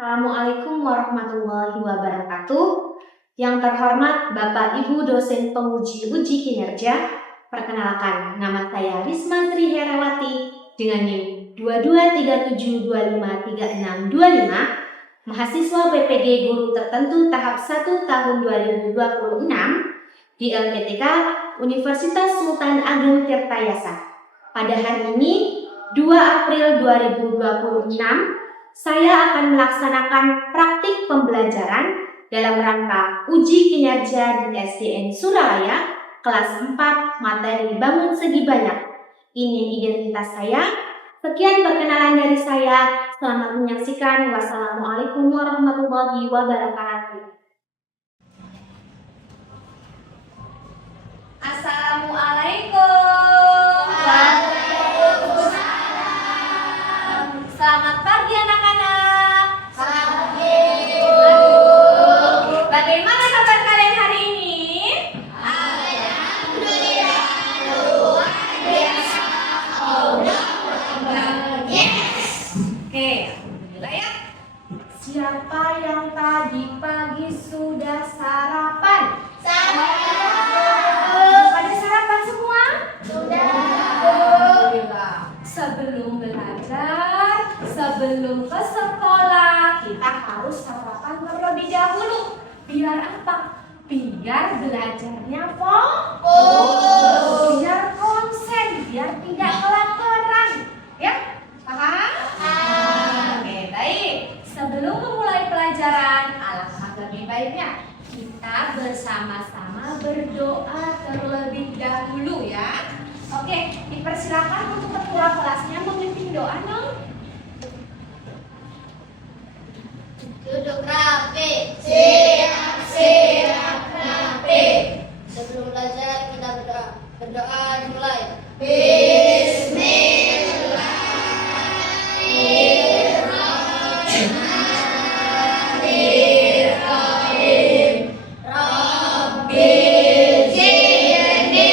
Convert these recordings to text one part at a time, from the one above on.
Assalamualaikum warahmatullahi wabarakatuh. Yang terhormat Bapak Ibu dosen penguji uji kinerja, perkenalkan nama saya Risma Sri Herawati dengan NIM 2237253625, mahasiswa BPG Guru Tertentu tahap 1 tahun 2026 di LPTK Universitas Sultan Ageng Tirtayasa. Pada hari ini 2 April 2026 saya akan melaksanakan praktik pembelajaran dalam rangka uji kinerja di SDN Suralaya kelas 4 materi bangun segi banyak. Ini identitas saya. Sekian perkenalan dari saya. Selamat menyaksikan. Wassalamualaikum warahmatullahi wabarakatuh. Assalamualaikum. Selamat pagi anak-anak. Selamat pagi. Bagaimana kabar kalian hari ini? Alhamdulillah luar biasa. Yes. Oke, alhamdulillah ya. Siapa yang tadi pagi sudah sarapan? Pada sarapan semua? Sudah. Alhamdulillah. Sebelum belajar, sebelum ke sekolah, kita harus sarapan terlebih dahulu. Biar apa? Biar belajarnya fokus, biar konsen, biar tidak kelaparan. Ya? Paham? Oke, baik. Sebelum memulai pelajaran, alangkah lebih baiknya kita bersama-sama berdoa terlebih dahulu ya. Oke, dipersilakan untuk ketua kelasnya memimpin doa dong. Duduk rapi, siap rapi. Sebelum belajar kita berdoa. Berdoa dimulai. Bismillahirrahmanirrahim. Rabbi zidni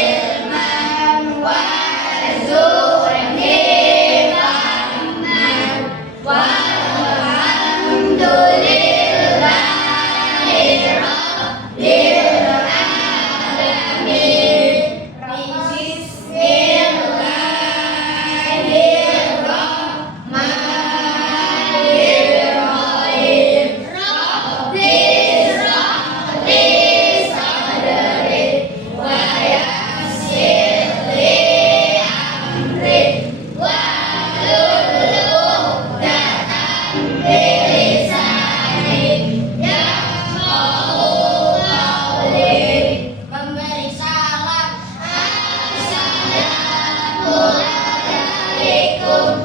ilman warzuqni fahman walhamdulillahi rabbil alamin. Bismillahirrahmanirrahim. Rabbi shrahli sadri wa yassir li amri wahlul 'uqdatam min lisani yafqahu qawli. Memberi salam. Assalamualaikum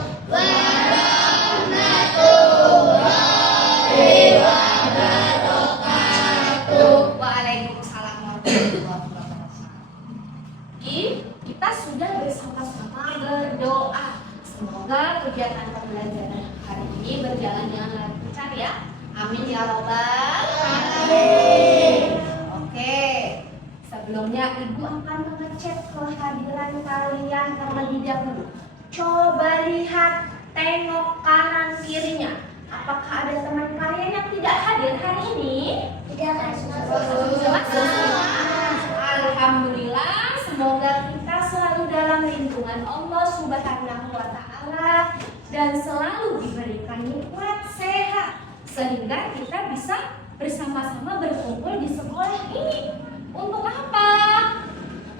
warahmatullahi wabarakatuh. Waalaikumsalam warahmatullahi wabarakatuh. Kita sudah bersama-sama berdoa. Semoga kegiatan pembelajaran hari ini berjalan dengan lancar ya. Amin ya robbal alamin. Oke. Sebelumnya Ibu akan mengecek kehadiran kalian terlebih dahulu. Coba lihat, tengok kanan kirinya. Apakah ada teman kalian yang tidak hadir hari ini? Tidak. Alhamdulillah, semoga kita selalu dalam lindungan Allah Subhanahu wa Ta'ala dan selalu diberikan nikmat sehat sehingga kita bisa bersama-sama berkumpul di sekolah ini. Untuk apa?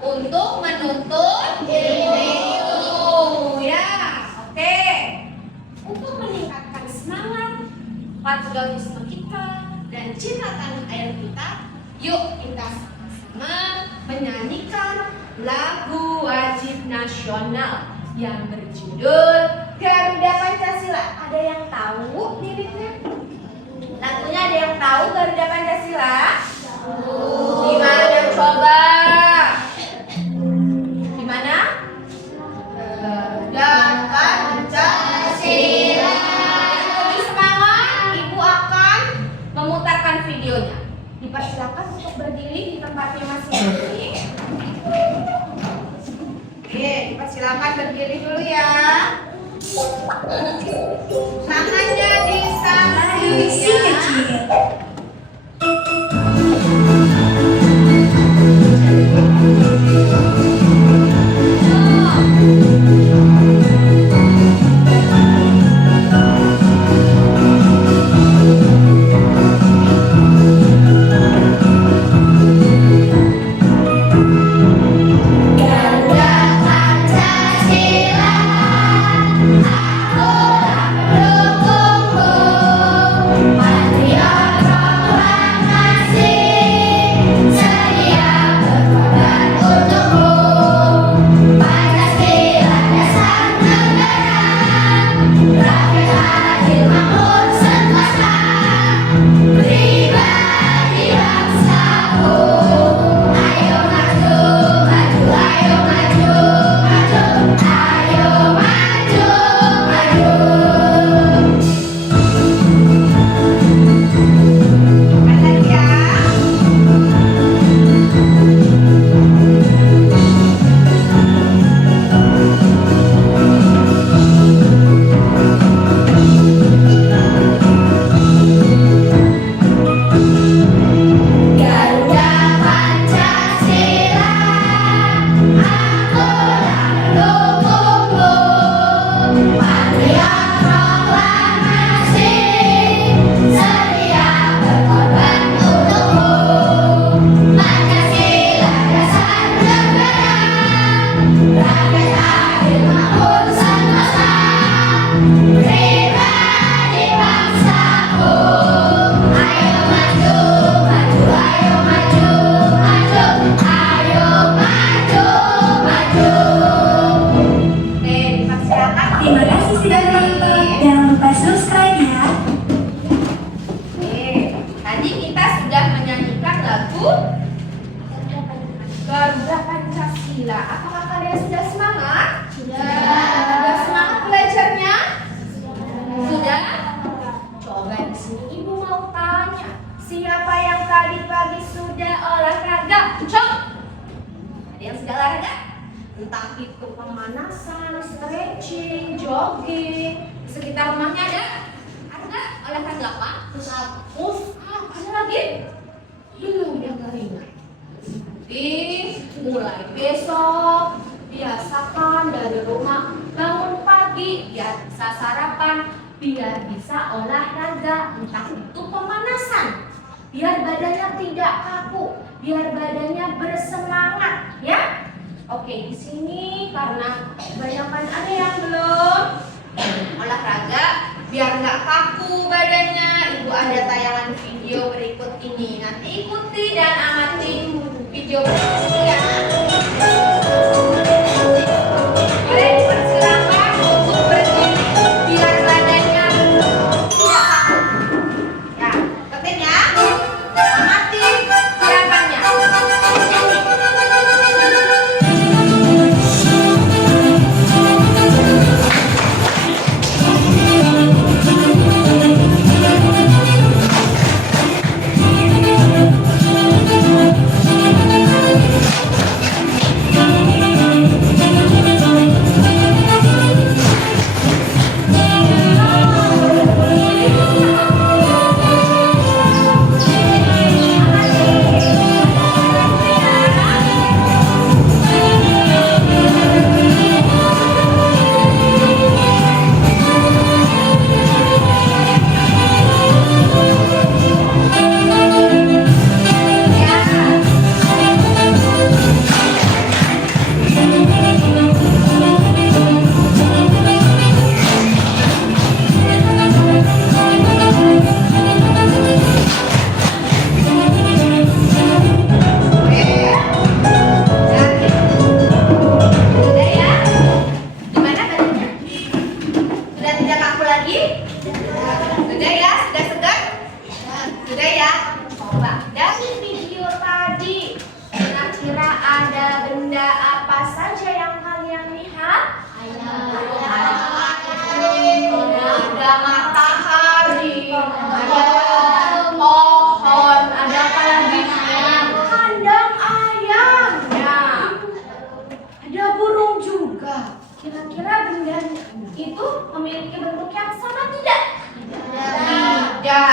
Untuk menuntut ilmu ya. Oke. Untuk meningkatkan semangat, patriotisme kita dan cinta tanah air kita, yuk kita sama-sama menyanyikan lagu wajib nasional yang berjudul Garuda Pancasila. Ada yang tahu liriknya? Lagunya ada yang tahu Garuda Pancasila? Gimana coba? Gimana? Garuda Pancasila. Lebih semangat, Ibu akan memutarkan videonya. Dipersilakan untuk berdiri di tempatnya masing-masing. Oke, dipersilakan berdiri dulu ya. Tangannya di si kecil. Garuda Pancasila, akulah pendukungmu, patriot proklamasi, sedia berkorban untukmu. Pancasila dasar negara, rakyat adil makmur sentosa, pribadi bangsaku. Ayo maju, maju, ayo maju, maju, ayo maju, maju. Kanan ya. Garuda Pancasila, akulah pendukungmu, patriot proklamasi, sedia berkorban untukmu. Pancasila dasar negara, rakyat adil makmur sentosa, pribadi bangsaku. Ayo maju, maju, ayo maju, maju, ayo maju, maju. Oke, dipersilakan. Terima kasih sudah nonton. Jangan lupa subscribe ya. Oke, tadi kita sudah menyanyikan lagu Garuda Pancasila. Apakah kalian sudah semangat? Sudah semangat belajarnya? Sudah? Coba di sini ibu mau tanya, siapa yang tadi pagi sudah olahraga? Coba. Ada yang sudah olahraga? Entah itu pemanasan, stretching, jogging. Di sekitar rumahnya ada? Ada nggak olahraga apa? Push up. Ada lagi? Udah nggak ingat. Nanti mulai besok biasakan dari rumah bangun pagi biar bisa sarapan, biar bisa olahraga, entah itu pemanasan, biar badannya tidak kaku, biar badannya bersemangat, ya. Oke, di sini karena kebanyakan ada yang belum olahraga, biar nggak kaku badannya, ibu ada tayangan video berikut ini. Nanti ikuti dan amati video berikut ini ya. Boleh dipersilakan untuk berdiri biar badannya tidak kaku. Ya, ikutin ya. Amati gerakannya. Kira-kira benda itu memiliki bentuk yang sama tidak? Tidak.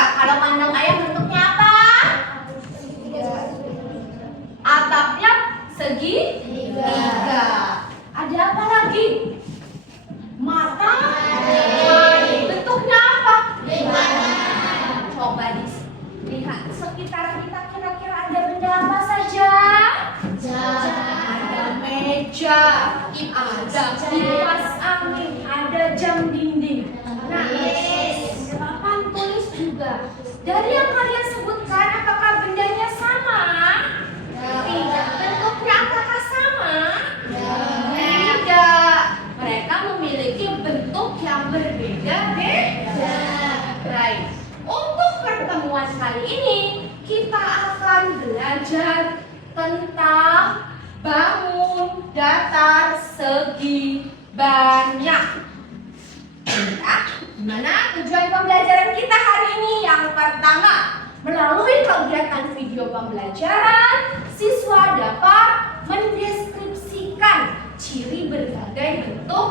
juga. Dari yang kalian sebutkan, apakah bendanya sama? Tidak. Bentuknya apakah sama? Tidak. Mereka memiliki bentuk yang berbeda-beda. Baik. Untuk pertemuan kali ini, kita akan belajar tentang bangun datar segi banyak. Ya, gimana tujuan pembelajaran kita hari ini? Yang pertama, melalui kegiatan video pembelajaran, siswa dapat mendeskripsikan ciri berbagai bentuk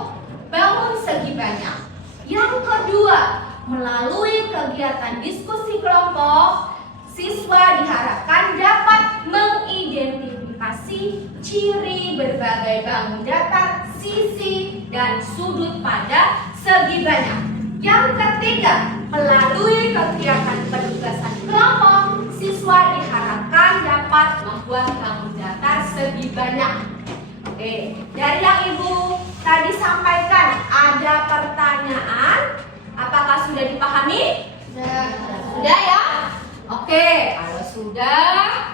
bangun segi banyak. Yang kedua, melalui kegiatan diskusi kelompok, siswa diharapkan dapat mengidentifikasi ciri berbagai bangun datar, sisi, dan sudut pada segi banyak. Yang ketiga, melalui kegiatan penugasan kelompok, siswa diharapkan dapat membuat bangun datar segi banyak. Oke, dari yang Ibu tadi sampaikan, ada pertanyaan? Apakah sudah dipahami? Sudah ya? Oke, kalau sudah,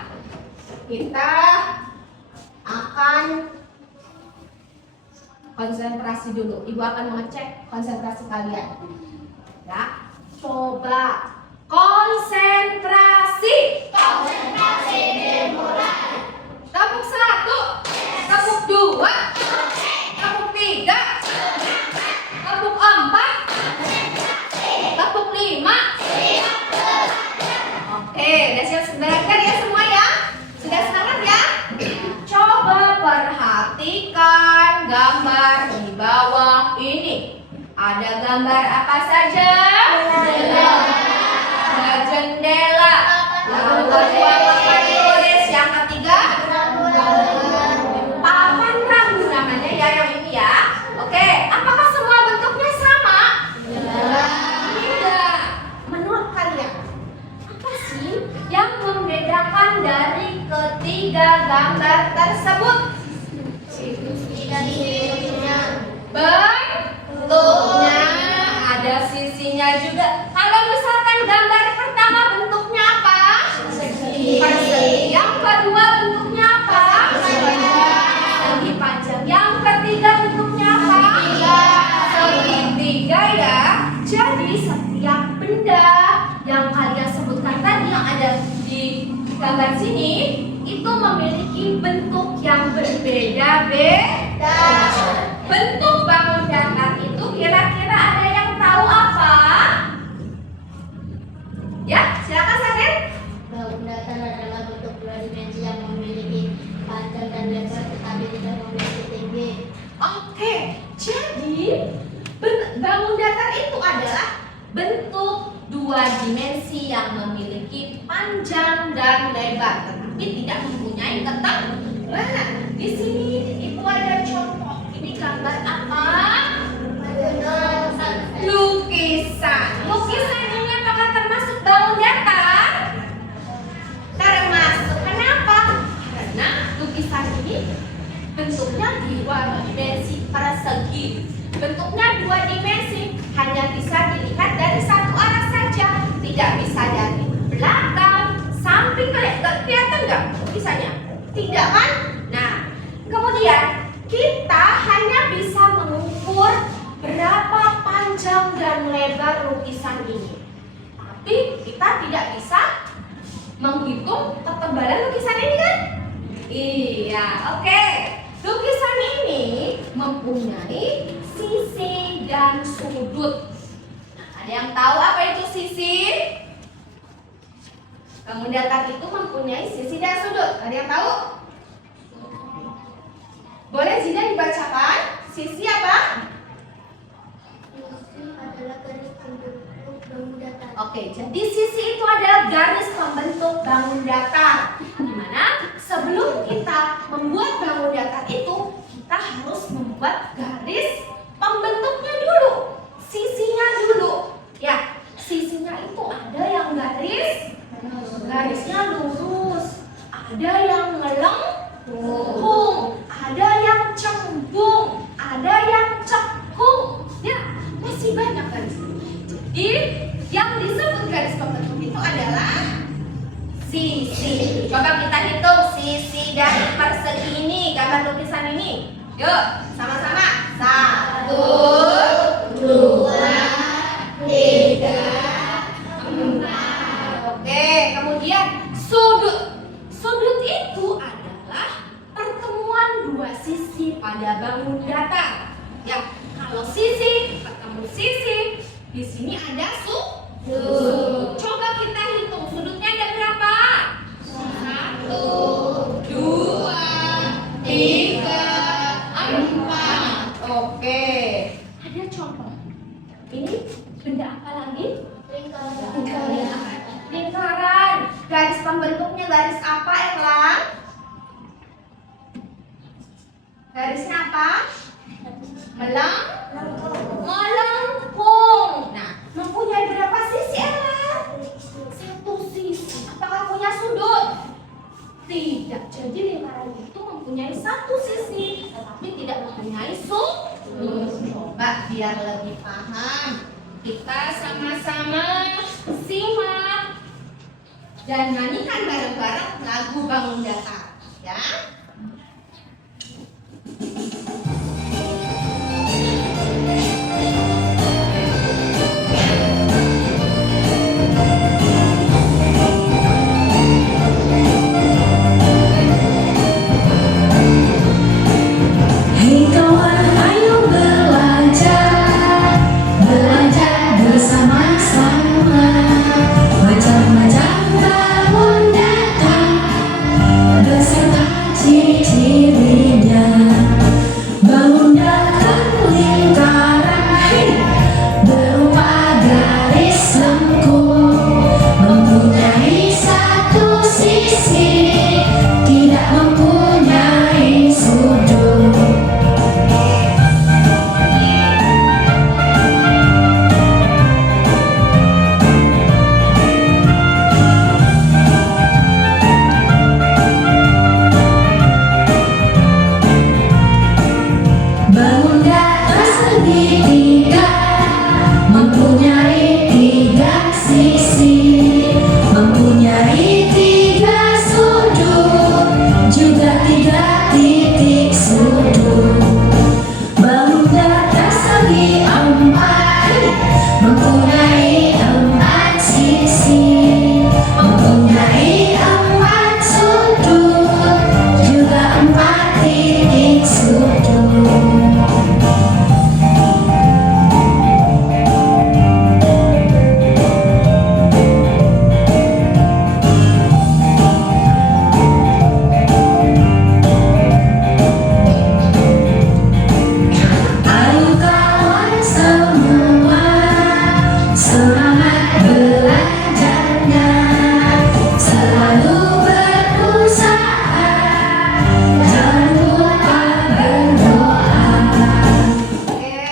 kita akan konsentrasi dulu. Ibu akan mengecek konsentrasi kalian. Ya, coba konsentrasi. Konsentrasi dimulai. Tepuk 1, tepuk 2, tepuk 3, tepuk 4, tepuk 5. Oke, udah siap belajar ya semua ya? Sudah semangat ya? Coba perhatikan gambar di bawah ini. Ada gambar apa saja? Ada jendela. Lalu kedua apa ditulis? Yang ketiga? Papan rambu namanya ya, yang ini ya. Oke, apakah semua bentuknya sama? Tidak. Menurut kalian, apa sih yang membedakan dari ketiga gambar tersebut? Bentuknya, ada sisinya juga. Kalau misalkan gambar pertama bentuknya apa? Persegi. Yang kedua bentuknya apa? Segi panjang. Yang ketiga bentuknya apa? Segitiga ya. Jadi setiap benda yang kalian sebutkan tadi yang ada di gambar sini itu memiliki bentuk yang berbeda-beda. Bentuk bangun datar itu kira-kira ada yang tahu apa? Ya, silakan Sakin. Bangun datar adalah bentuk dua dimensi yang memiliki panjang dan lebar tetapi tidak memiliki tinggi. Oke, jadi bangun datar itu adalah bentuk dua dimensi yang memiliki panjang dan lebar tetapi tidak mempunyai ketebalan. Di sini Ibu ada contoh. Ini gambar apa? Lukisan. Lukisan ini apakah termasuk bangun datar? Termasuk. Kenapa? Karena lukisan ini bentuknya dua dimensi, persegi. Bentuknya dua dimensi, hanya bisa dilihat dari satu arah saja, tidak bisa dari belakang, samping. Kelihatan nggak lukisannya? Tidak kan? Nah, kemudian kita hanya bisa mengukur berapa panjang dan lebar lukisan ini, tapi kita tidak bisa menghitung ketebalan lukisan ini kan? Iya, oke. Lukisan ini mempunyai sisi dan sudut. Ada yang tahu apa itu sisi? Bangun datar itu mempunyai sisi dan sudut. Ada yang tahu? Boleh Zina dibacakan? Sisi apa? Sisi adalah garis pembentuk bangun datar. Oke, jadi sisi itu adalah garis pembentuk bangun datar. Dimana sebelum kita membuat bangun datar itu, kita harus membuat garis pembentuknya dulu, sisinya dulu. Ya, sisinya itu ada yang garisnya lurus, ada yang melengkung, ada yang cembung, ada yang cekung. Ya, masih banyak garis. Jadi yang disebut garis pembentuk adalah sisi. Coba kita hitung sisi dari persegi ini, gambar lukisan ini. Yuk, sama-sama. 1, 2, 3, 4. Oke, kemudian sudut. Sudut itu adalah pertemuan dua sisi pada bangun datar. Ya, kalau sisi ketemu sisi, di sini ada sudut. Coba kita hitung sudutnya ada berapa? 1, 2, 3, 4. Oke. Ada contoh. Ini benda apa lagi? Lingkaran. Garis pembentuknya garis apa, Erlang? Garisnya apa? Melengkung. Nah, mempunyai berapa sisi, Erlang? Satu sisi. Apakah punya sudut? Tidak. Jadi lingkaran itu mempunyai satu sisi, tetapi tidak mempunyai sudut. Coba biar lebih paham, kita sama-sama simak dan nyanyikan bareng-bareng lagu Bangun Datar, ya. Hei kawan, ayo belajar, belajar bersama-sama. Macam-macam bangun datar beserta ciri-cirinya. Bangun datar lingkaran, hei, berupa garis lengkung, mempunyai satu sisi, tidak mempunyai sudut. Bangun datar segitiga, mempunyai tiga sisi, mempunyai tiga sudut, juga tiga titik sudut. Bangun datar segi empat, mempunyai empat sisi, mempunyai empat sudut, juga empat titik sudut. Ayo kawan semua, semangat belajarnya, selalu berusaha, jangan lupa berdoa. Oke.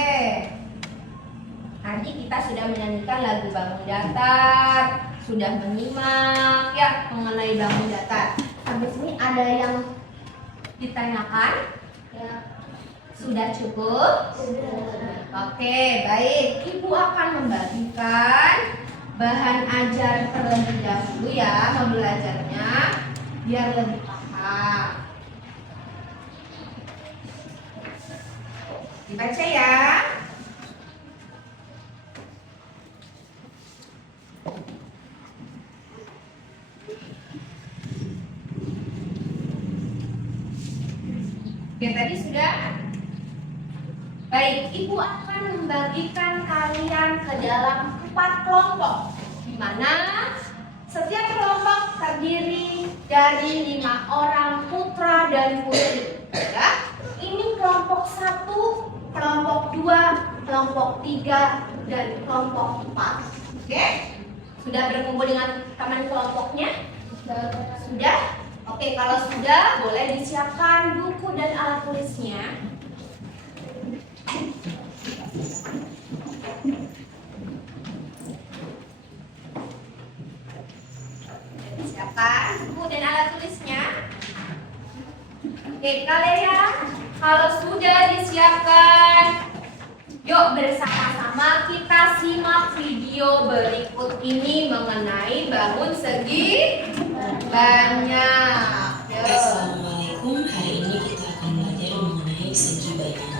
Tadi kita sudah menyanyikan lagu Bangun Datar, sudah menyimak ya mengenai bangun datar. Habis ini ada yang ditanyakan? Ya, Sudah cukup? Oke, baik. Ibu akan membagikan bahan ajar terlebih dahulu ya, membelajarnya biar lebih paham. Dibaca ya. Oke, tadi sudah? Baik, Ibu akan membagikan kalian ke dalam 4 kelompok, di mana setiap kelompok terdiri dari 5 orang putra dan putri. Ya, ini kelompok 1, kelompok 2, kelompok 3, dan kelompok 4. Oke? Sudah berkumpul dengan teman kelompoknya? Sudah? Oke, kalau sudah, boleh disiapkan buku dan alat tulisnya. Siapkan buku dan alat tulisnya. Oke, kalian kalau sudah disiapkan, yuk bersama-sama Sama-sama kita simak video berikut ini mengenai bangun segi banyak. Assalamualaikum, hari ini kita akan belajar mengenai segi banyak.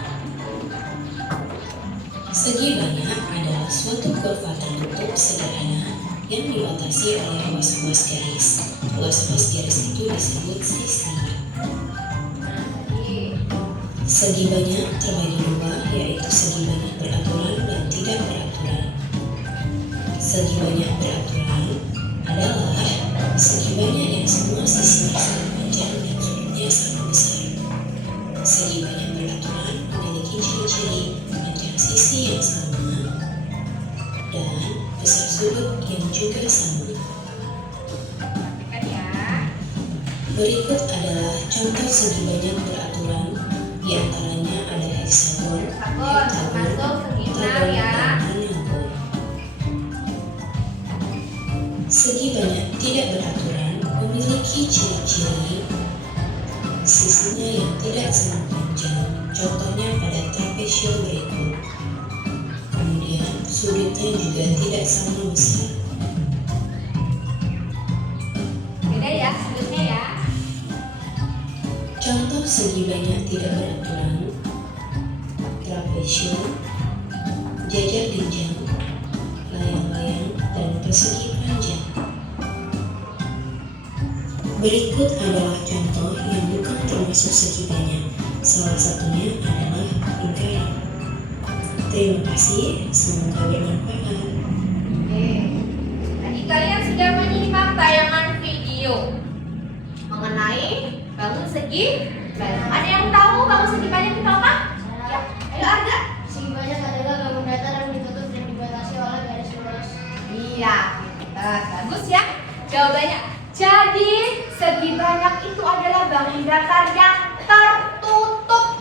Segi banyak adalah suatu kurva tertutup sederhana yang dibatasi oleh ruas-ruas garis. Ruas-ruas garis itu disebut sisi. Segi banyak terbagi dua, yaitu segi banyak beraturan dan tidak beraturan. Segi banyak beraturan adalah segi banyak yang semua sisinya sama panjang dan sudutnya sama besar. Segi banyak beraturan memiliki ciri-ciri panjang sisi yang sama dan besar sudut yang juga sama. Berikut adalah contoh segi banyak beraturan. Di antaranya ada heksagon, heptagon, tetragon, dan pentagon. Segi banyak tidak beraturan memiliki ciri-ciri sisinya yang tidak sama panjang. Contohnya pada trapesium berikut. Kemudian sudutnya juga tidak sama besar. Beda ya sudutnya ya. Contoh segi banyak tidak beraturan: trapesium, jajar jenjang, layang-layang, dan persegi panjang. Berikut adalah contoh yang bukan termasuk segi banyak. Salah satunya adalah lingkaran. Terima kasih, semoga bermanfaat. Tadi kalian sudah menyimak tayangan video mengenai bangun segi banyak. Ada yang tahu bangun segi banyak itu apa? Ya, ayo Arga. Segi banyak adalah bangun datar yang ditutup dan dibatasi oleh garis lurus. Iya, bagus ya jawabannya. Jadi segi banyak itu adalah bangun datar yang tertutup.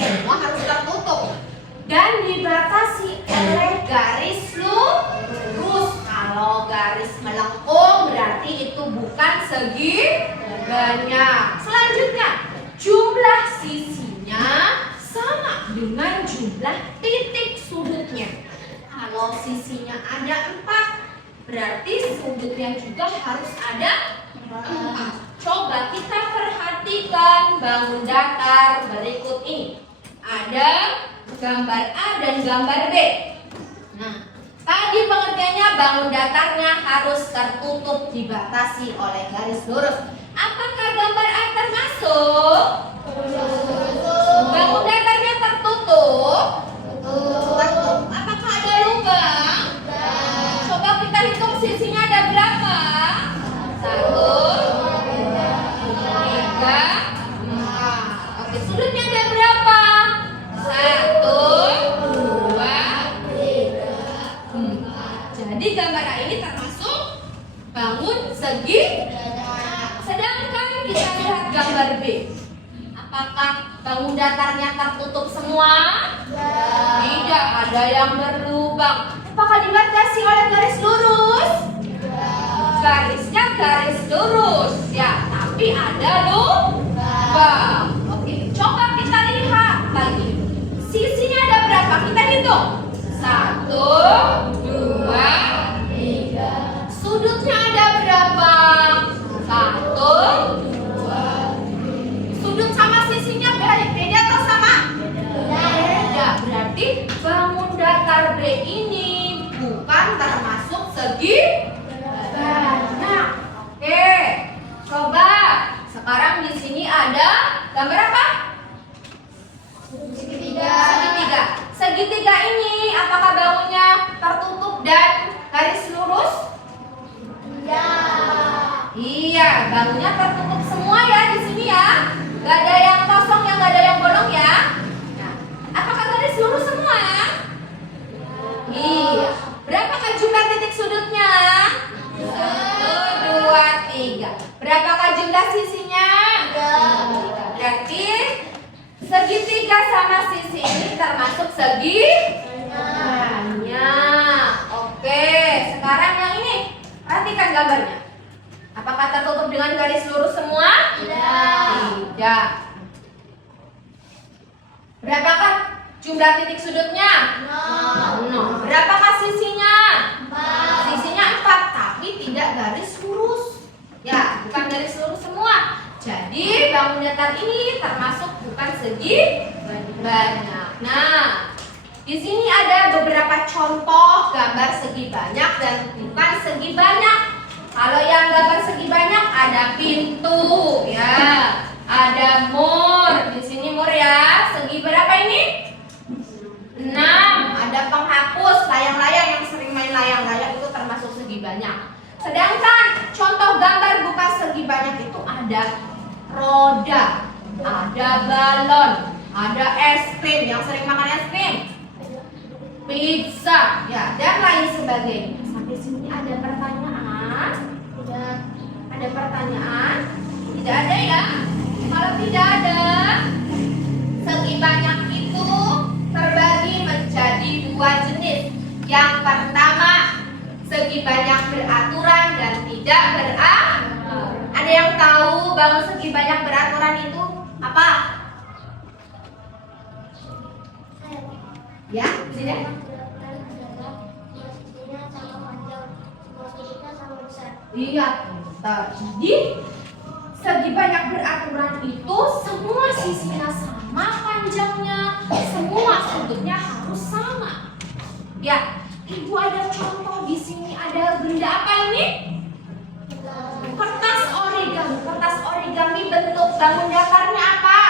Semua harus tertutup dan dibatasi oleh garis lurus. Kalau garis melengkung berarti itu bukan segi banyak. Selanjutnya, jumlah sisinya sama dengan jumlah titik sudutnya. Kalau sisinya ada 4, berarti sudutnya juga harus ada 4. Coba kita perhatikan bangun datar berikut ini. Ada gambar A dan gambar B. Nah, tadi pengertiannya bangun datarnya harus tertutup dibatasi oleh garis lurus. Apakah gambar A termasuk? Bangun datarnya tertutup? Tertutup. Apakah ada lubang? Coba kita hitung sisinya ada berapa? 1, 3, 4. Oke, sudutnya ada berapa? 1, 2, 3, 4. Jadi gambar A ini termasuk bangun segi. Sedangkan kita lihat gambar B. Apakah bangun datarnya tertutup semua? Tidak, ada yang berlubang. Apakah dibatasi oleh garis lurus? Garisnya garis lurus ya, tapi ada lubang. Oke, coba kita lihat lagi. Sisinya ada berapa? Kita hitung. 1, 2, 3. Sudutnya ada berapa? 1, 2. Sudut sama sisinya beda atau sama? Beda. Berarti bangun datar B ini bukan termasuk segi banyak. Oke, coba sekarang di sini ada gambar apa? Segitiga. Segitiga. Segitiga ini apakah bangunnya tertutup dan garis lurus? Ya. Iya, bangunnya tertutup semua ya di sini ya. Gak ada yang kosong, yang gak ada yang bolong ya. Nah, apakah garis lurus semua? Iya. Berapakah jumlah titik sudutnya? 1, 2, 3. Berapakah jumlah sisinya? 3. Berarti segitiga sama sisi ini termasuk segi banyak. Oke, sekarang yang ini. Perhatikan gambarnya. Apakah tertutup dengan garis lurus semua? Tidak. Tidak. Berapakah Jumlah titik sudutnya? 0. Berapakah sisinya? 4. Sisinya 4, tapi tidak garis lurus. Ya, bukan garis lurus semua. Jadi bangun datar ini termasuk bukan segi banyak. Nah, di sini ada beberapa contoh gambar segi banyak dan bukan segi banyak. Kalau yang gambar segi banyak ada pintu, ya, ada mur. Di sini mur ya. Segi berapa ini? 6. Ada penghapus, layang-layang yang sering main layang-layang itu termasuk segi banyak. Sedangkan contoh gambar bukan segi banyak itu ada roda, ada balon, ada es krim, yang sering makan es krim, pizza, ya, dan lain sebagainya. Sampai sini ada pertanyaan? Tidak. Ada pertanyaan? Tidak ada ya? Kalau tidak ada, segi banyak itu terbagi menjadi 2 jenis. Yang pertama, segi banyak beraturan dan tidak beraturan. Ada yang tahu bahwa segi banyak beraturan itu apa? Ya, di sini. Iya, pintar. Jadi segi banyak beraturan itu semua sisinya sama panjangnya, semua sudutnya harus sama. Ya, Ibu ada contoh di sini, ada benda apa ini? Kertas origami. Kertas origami bentuk bangun datarnya apa?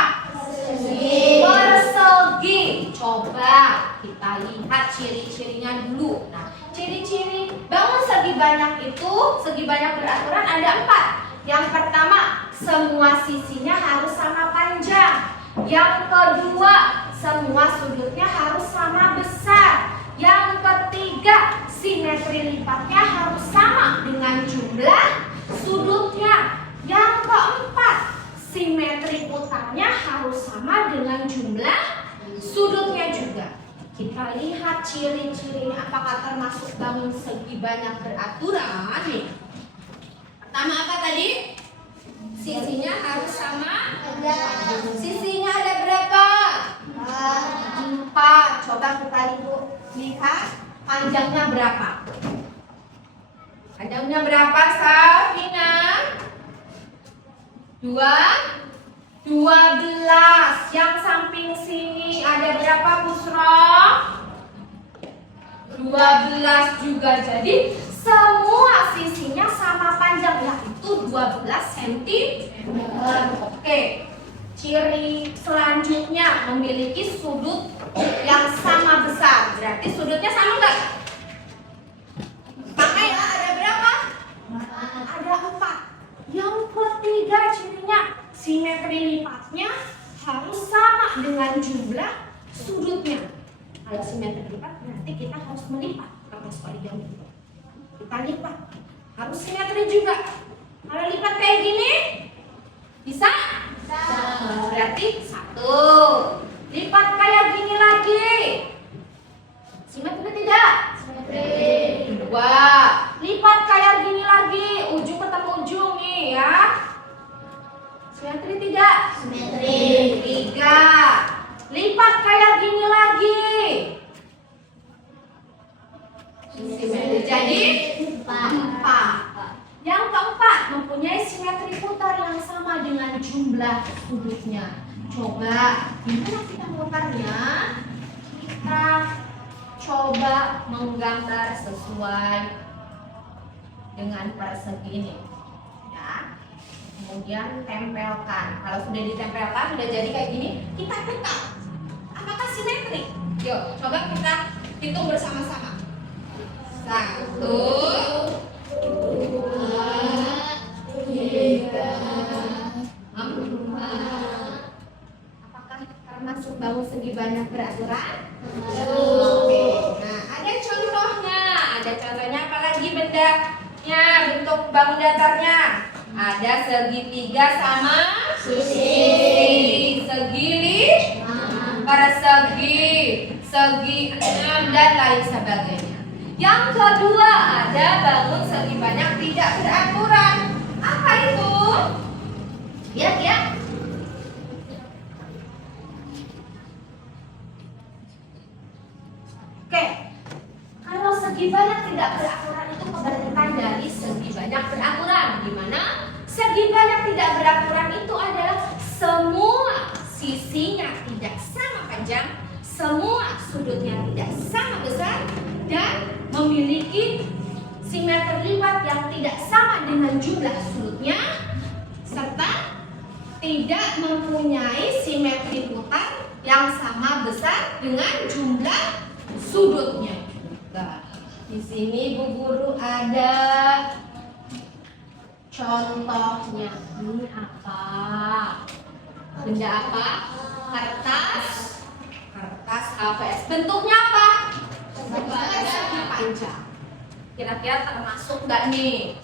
Persegi. Coba kita lihat ciri-cirinya dulu. Nah, ciri-ciri bangun segi banyak itu, segi banyak beraturan ada 4. Yang pertama, semua sisinya harus sama panjang. Yang kedua, semua sudutnya harus sama besar. Yang ketiga, simetri lipatnya harus sama dengan jumlah sudutnya. Yang keempat, simetri putarnya harus sama dengan jumlah sudutnya juga. Kita lihat ciri-cirinya apakah termasuk bangun segi banyak beraturan nih. Pertama apa tadi? Sisinya harus sama. Sisinya ada berapa? 4. Coba kita lihat panjangnya berapa? Panjangnya berapa, Safina? 12. Yang samping sini ada berapa, Busro? 12 juga. Jadi semua sisinya sama panjang, yaitu 12 cm. Oke. Ciri selanjutnya memiliki sudut yang sama besar. Berarti sudutnya sama enggak? Pakai ya, ada berapa? Ada 4. Yang ketiga cirinya simetri lipatnya harus sama dengan jumlah sudutnya. Kalau simetri lipat berarti kita harus melipat kertas origami itu. Kita lipat, harus simetri juga. Kalau lipat kayak gini, bisa? Berarti 1. Lipat kayak gini lagi, simetri tidak? Simetri. 2. Lipat kayak gini lagi, ujung ketemu ujung nih ya. Simetri tidak? Simetri. 3. Lipat kayak gini lagi, simetri. Jadi 4. Yang keempat, mempunyai simetri putar yang sama dengan jumlah sudutnya. Coba, gimana kita mutarnya? Kita coba menggambar sesuai dengan persegi ini. Ya. Kemudian tempelkan. Kalau sudah ditempelkan, sudah jadi kayak gini, kita putar. Apakah simetri? Yuk, coba kita hitung bersama-sama. 1, 2, 3, 4. Apakah termasuk bangun segi banyak beraturan? Oke. Nah, ada contohnya. Ada contohnya apalagi bendanya, bentuk bangun datarnya. Ada segitiga sama sisi, segi persegi, segi 6 dan lain sebagainya. Yang kedua ada bangun segi banyak tidak beraturan. Apa itu? Ya. lipat yang tidak sama dengan jumlah sudutnya, serta tidak mempunyai simetri putar yang sama besar dengan jumlah sudutnya. Nah, di sini Bu Guru ada contohnya. Ini apa? Benda apa? Kertas ABS. Bentuknya apa? Segi panjang. Kira-kira termasuk nggak nih?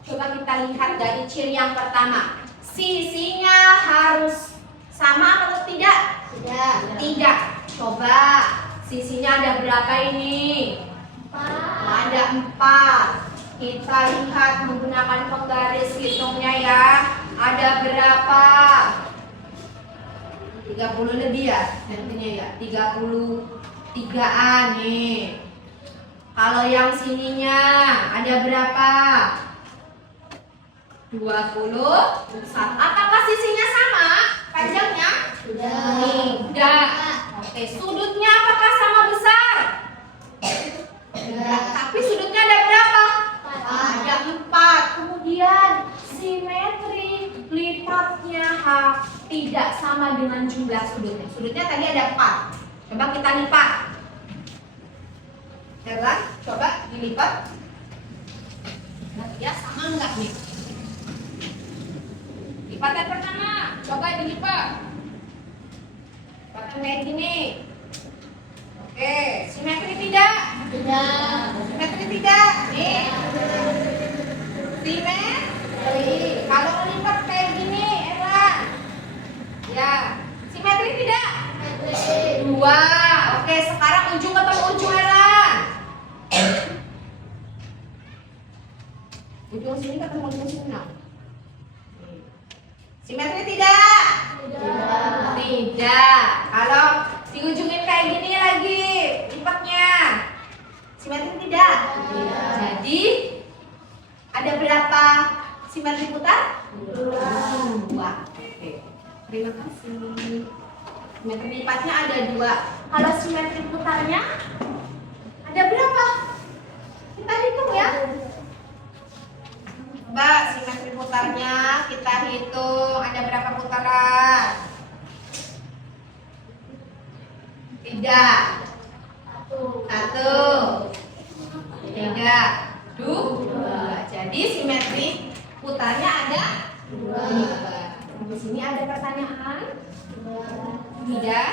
Coba kita lihat dari ciri yang pertama. Sisinya harus sama atau tidak? Tidak. Coba sisinya ada berapa ini? Ada 4. Kita lihat menggunakan penggaris hitungnya ya. Ada berapa? 30 lebih ya, nantinya ya. 33an nih. Kalau yang sininya ada berapa? 21. Apakah sisinya sama panjangnya? Tidak. Oke, sudutnya apakah sama besar? Tapi sudutnya ada berapa? Ada 4. Kemudian simetri lipatnya tidak sama dengan jumlah sudutnya. Sudutnya tadi ada 4. Coba kita lipat. Ya kan? Coba dilipat. Nah, ya sama enggak nih? Lipatan pertama, coba dilipat. Lipatan kayak gini. Oke, simetri tidak? Simetri tidak? Nih. Simetri. Kalau lipat kayak gini, Elan. Ya, simetri tidak? 2. Oke, sekarang ujung ketemu ujung, Elan. Ujung sini ketemu ujung sini. Nah. Simetri tidak? Tidak. Kalau diujungin kayak gini lagi lipatnya, simetri tidak? Jadi ada berapa simetri putar? 2. Oke. Terima kasih. Simetri lipatnya ada 2. Kalau simetri putarnya ada berapa? Kita hitung ya. Coba simetri putarnya kita hitung ada berapa putaran? 3. 1. 3. 2. Jadi simetri putarnya ada 2. Di sini ada pertanyaan? Tidak.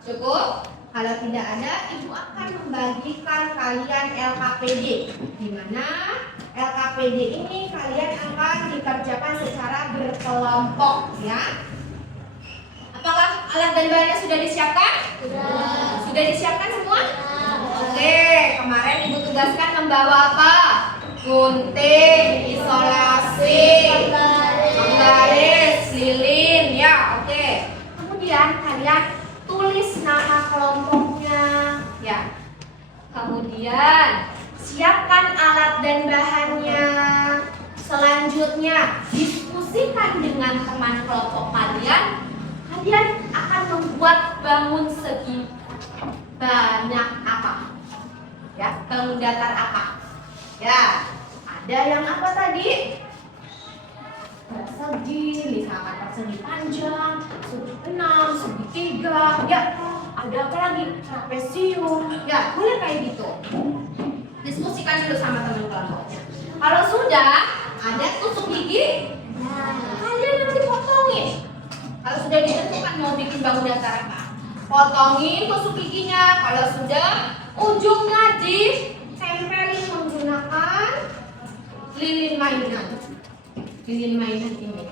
Cukup? Kalau tidak ada, Ibu akan membagikan kalian LKPD. Di mana LKPD ini kalian akan dikerjakan secara berkelompok ya. Apakah alat dan bahannya sudah disiapkan? Sudah disiapkan semua? Oke, kemarin Ibu tugaskan membawa apa? Gunting, isolasi, penggaris, lilin ya. Oke. Kemudian kalian tulis nama kelompoknya ya. Kemudian siapkan alat dan bahannya. Selanjutnya diskusikan dengan teman kelompok kalian. Kalian akan membuat bangun segi banyak apa? Ya, bangun datar apa? Ya, ada yang apa tadi? Persegi, misalkan persegi panjang, segi 6, segi 3, ya. Ada apa lagi? Trapesium, ya, boleh kayak gitu. Diskusikan dulu sama teman kelompoknya. Kalau sudah ada tusuk gigi, kalian nanti potongin. Kalau sudah ditentukan mau bikin bangun datar apa, potongin tusuk giginya. Kalau sudah, ujungnya ditempelin menggunakan lilin mainan. Lilin mainan ini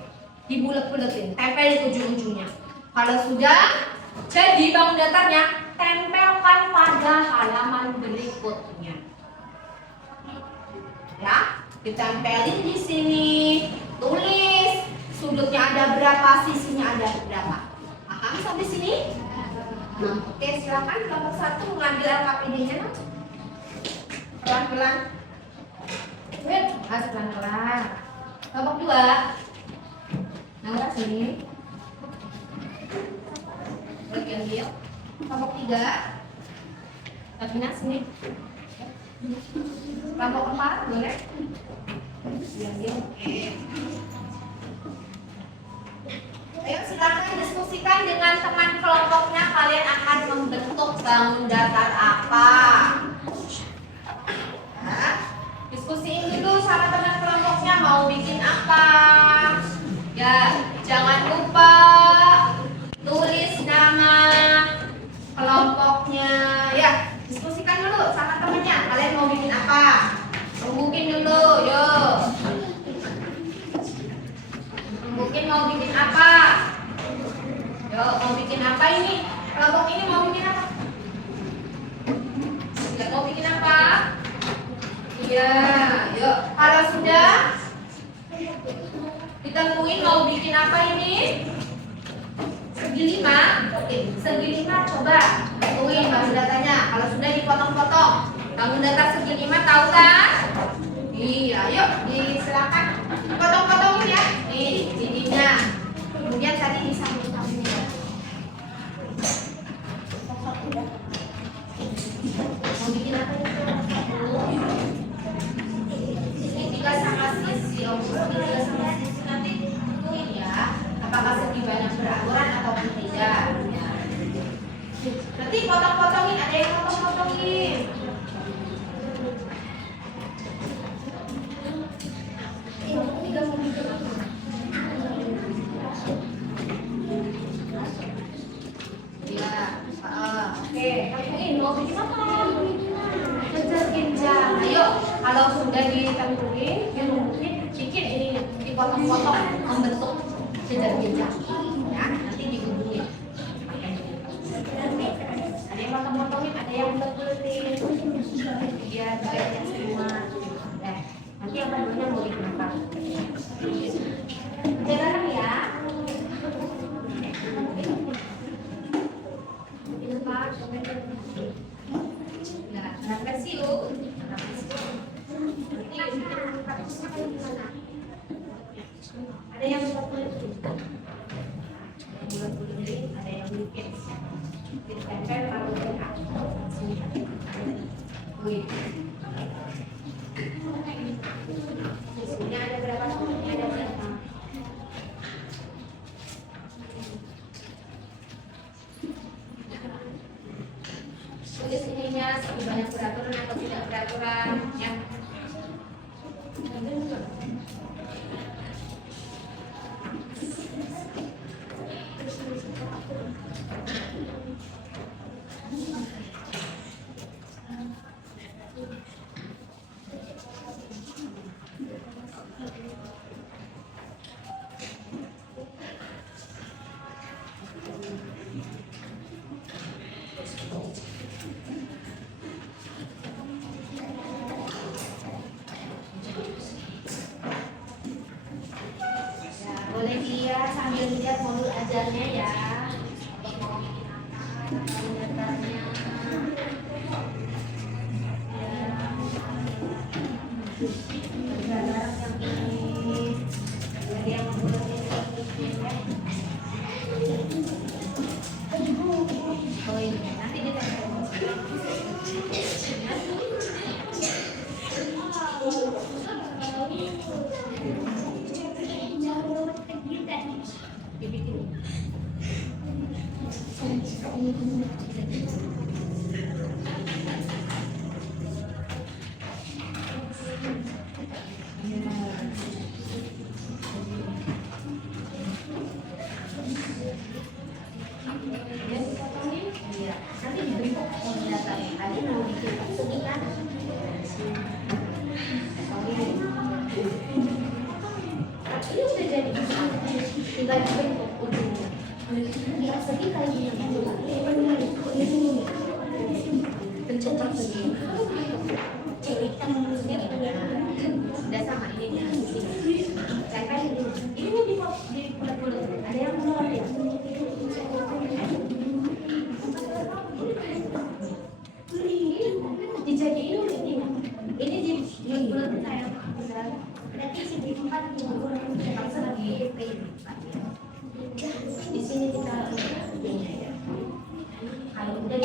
dibulet-buletin, tempelin ujung-ujungnya. Kalau sudah jadi bangun datarnya, tempelkan pada halaman berikutnya. Ya, ditempelin di sini. Tulis sudutnya ada berapa, sisinya ada berapa. Paham sampai sini? Nah, oke, silakan kelompok 1 mengambil LKPD-nya. Pelan-pelan. Pelan-pelan. Kelompok 2. Nah, sini. Bagian dia. Kelompok 3. Tabina sini. Kelompok 4 boleh? Oke. Ayo silakan diskusikan dengan teman kelompoknya, kalian akan membentuk bangun datar apa? Nah, diskusiin dulu sama teman kelompoknya mau bikin apa. Ya, jangan lupa tulis nama kelompoknya. Ya, diskusikan dulu sama temannya, kalian mau bikin apa? Mungkin dulu, yuk. Mungkin mau bikin apa? Yuk, mau bikin apa ini? Kelompok ini mau bikin apa? Tidak mau bikin apa? Iya, yuk. Kalau sudah ditentuin mau bikin apa ini? Segi 5. Oke, segi 5 coba tentuin bangun datanya. Kalau sudah dipotong-potong, bangun data segi 5 tahu kan? Iya, yuk disilakan potong-potongin ya. Nih, ininya. Kemudian tadi disambung-sambungin. Mau bikin apa itu? Segitiga sama sisi, segitiga sama sisi nanti tentuin ya. Apakah segi banyak beraturan atau tidak? Ya. Nanti potong-potongin, ada yang potong-potongin. Oke, tentuin mau bikin apa? Kejar genjang. Ayo, kalau sudah ditentuin, mungkin bikin ini dipotong-potong membentuk kejar genjang. Ya, nanti dihubungin. Ada yang potong-potongin, ada yang bulet-buletin. Biar garisnya semua. Nanti yang keduanya mau bikin apa? Jangan ya. Anak kecil, ada yang bulat-bulat, ada yang bikin ditempel lalu diangkat. Sisinya ada berapa? Sisinya ada berapa? Tulis ininya segi banyak beraturan atau tidak beraturan ya. Boleh dia sambil lihat modul ajarnya ya. Mau bikin apa? Datarnya. Gambar yang ini. Jadi yang modul ini ya. Oh ini nanti ditempel. Nanti dibentuk datanya. Tadi mau bikin segi kan? Ini udah jadi tinggal dibentuk ujungnya. Ya segi kayak gini juga. Pencetak segi. Udah sama ininya. Tempel ini mau dibulat-bulat. Ada yang mau ya? Dijadiin ini dibulat kayak berarti segi 4 dibulat lagi di sini kita ya. Kalau udah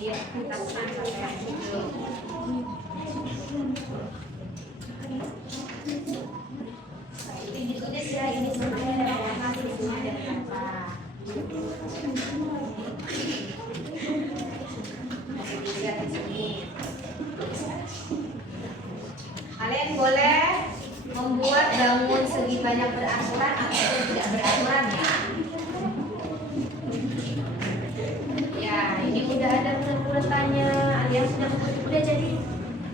Iya, kita sampai yang itu. Ini sih ini semuanya ada masih semua ada apa? Lihat di sini. Kalian boleh membuat bangun segi banyak beraturan atau tidak beraturan ya. Ya, ini udah ada urutannya. Alias udah jadi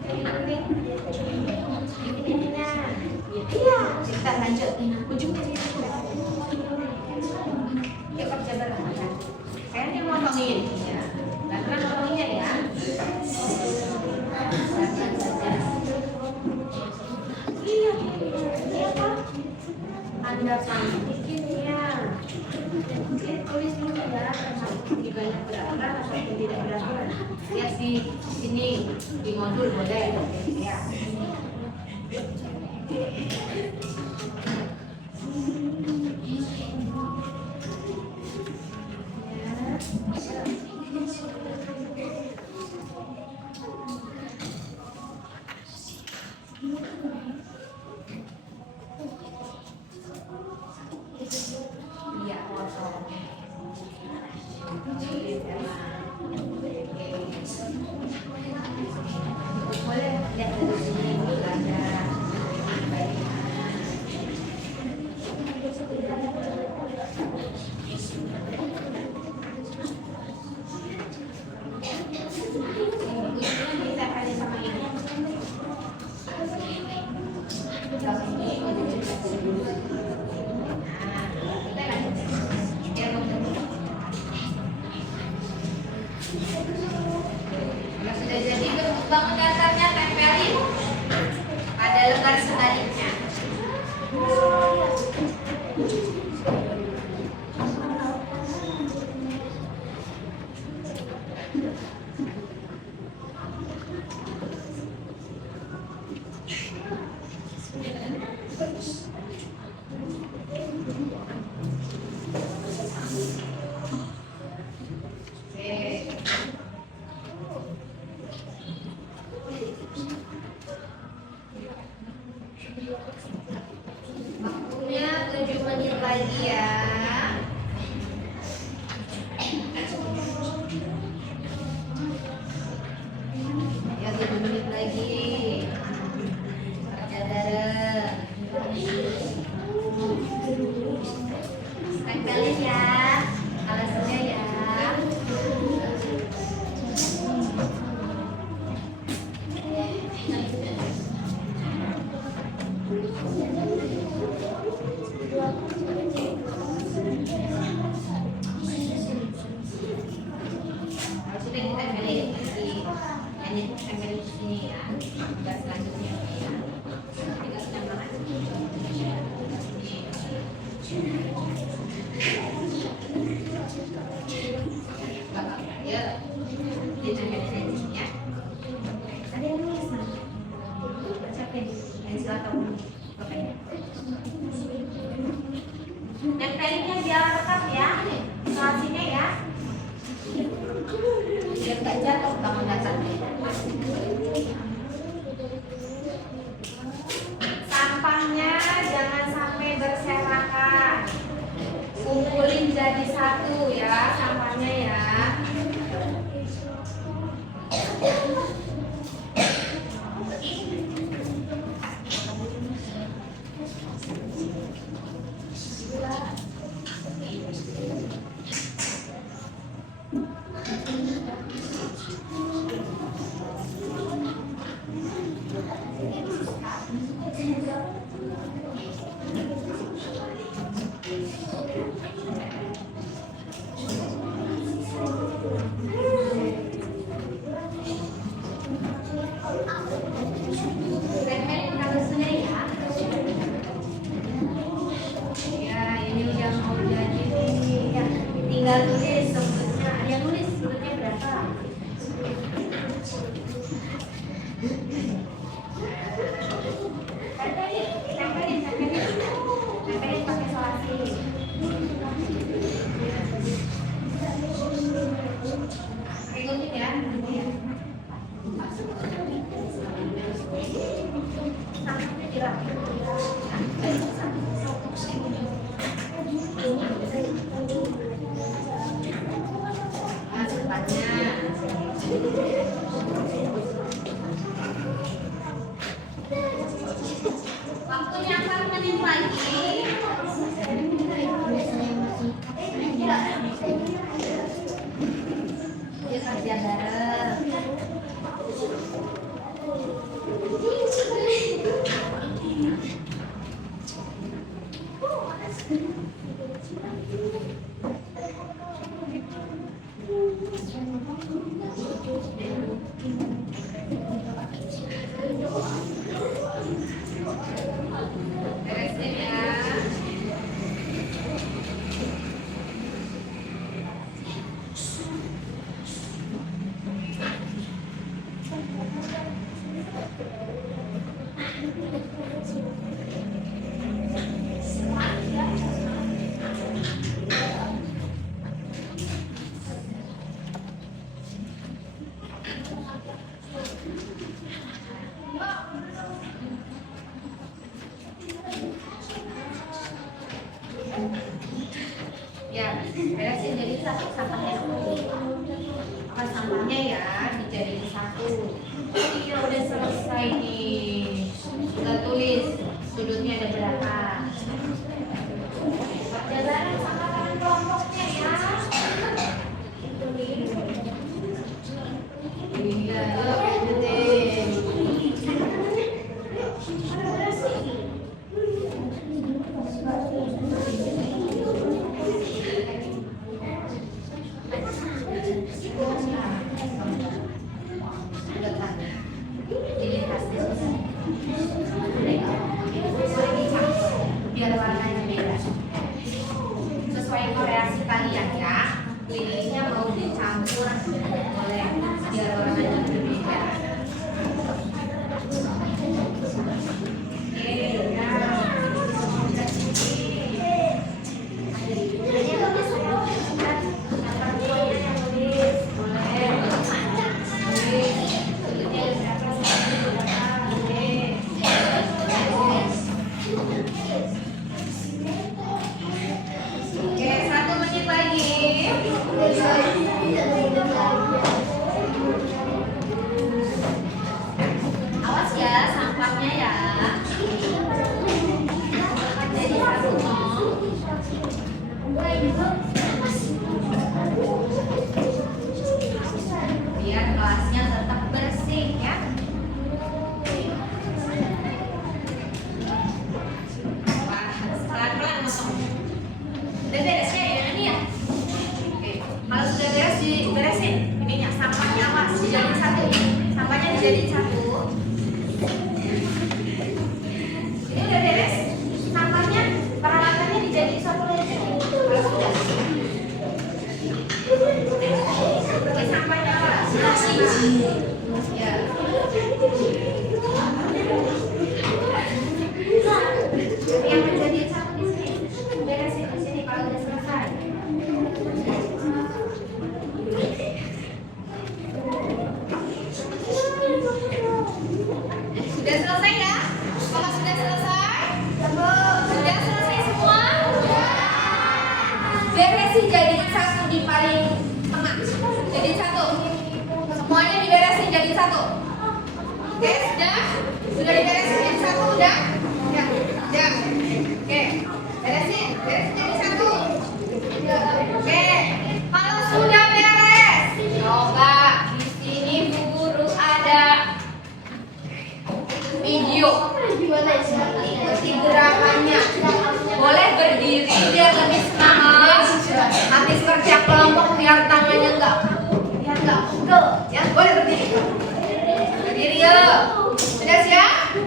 ini. Ininya. Iya, kita lanjut ujungnya sini. Yuk kerja bareng ya. Kayaknya motongin ya. Nah, kan motonginnya ya. Silakan saja. Iya, iya Pak. Anda bikin ya. Tulis dulu ya, di banyak beraturan atau tidak beraturan. Lihat di sini di modul boleh ya. Iya, kosong. Boleh lihat dari sini ada sudah jadi bangun dasarnya tempelin pada lembar sebaliknya. Waktunya 7 menit lagi ya. Ya 7 menit lagi. Kerja bareng. Tempelin ya. Alasnya ya. Sudah ditempelin ini tempelin di sini ya. Tugas selanjutnya ya. Kita sudah makan. Ya, ditempelin di sini ya. Ada yang tulisan. Siapa ini? Pensil atau pokoknya. Tempelinnya biar rekat ya. Selasinya ya. Biar gak jatuh bangun dasarnya. Sampahnya jangan sampai berserakan. Kumpulin jadi satu ya sampahnya ya. Tempelin harusnya ya. Ya, ini udah mau jadi nih. Ya, tinggal tulis sebutnya Dia nulis sudutnya berapa? Tempelin pakai solasi. Ikutin ya, ini ya. Sampai dirapiin. Waktunya 4 menit lagi. Dia kerja bareng. Beresin ya. Ya, beresin jadi satu sampahnya. Apa sampahnya ya dijadiin satu. Iya udah selesai nih. Tinggal tulis sudutnya ada berapa. Kerja bareng sama teman kelompoknya ya. Itu nih. Iya, yuk deh. Biar warnanya beda sesuai kreasi kalian ya. Pilihnya mau dicampur boleh biar warnanya berbeda. Oke, 1 menit lagi. Awas ya sampahnya ya. Jadi satu biar kelasnya tetap bersih ya. Pelan-pelan motong. Udah beres ya yang ini ya? Oke. Kalau sudah beres diberesin ininya, sampahnya awas dijadiin satu. Sampahnya dijadiin satu. Ini udah beres. Sampahnya, peralatannya dijadiin satu lagi. Kalau sudah. Oke, sampahnya awas. Ya. Yang menjadiin satu di sini. Beresin di sini kalau udah selesai. Sudah selesai ya? Kalau sudah selesai? Sudah selesai semua? Beresin jadiin satu di paling tengah. Jadiin satu. Semuanya diberesin jadiin satu. Oke, sudah? Sudah diberesin jadi satu udah? Ya. Ya. Oke. Beresin jadi satu. Oke, kalau sudah beres, coba di sini guru ada video. Ikuti gerakannya. Boleh berdiri biar lebih semangat. Habis kerja kelompok biar tangannya enggak pegel. Ya, boleh berdiri. Berdiri yuk. Sudah siap?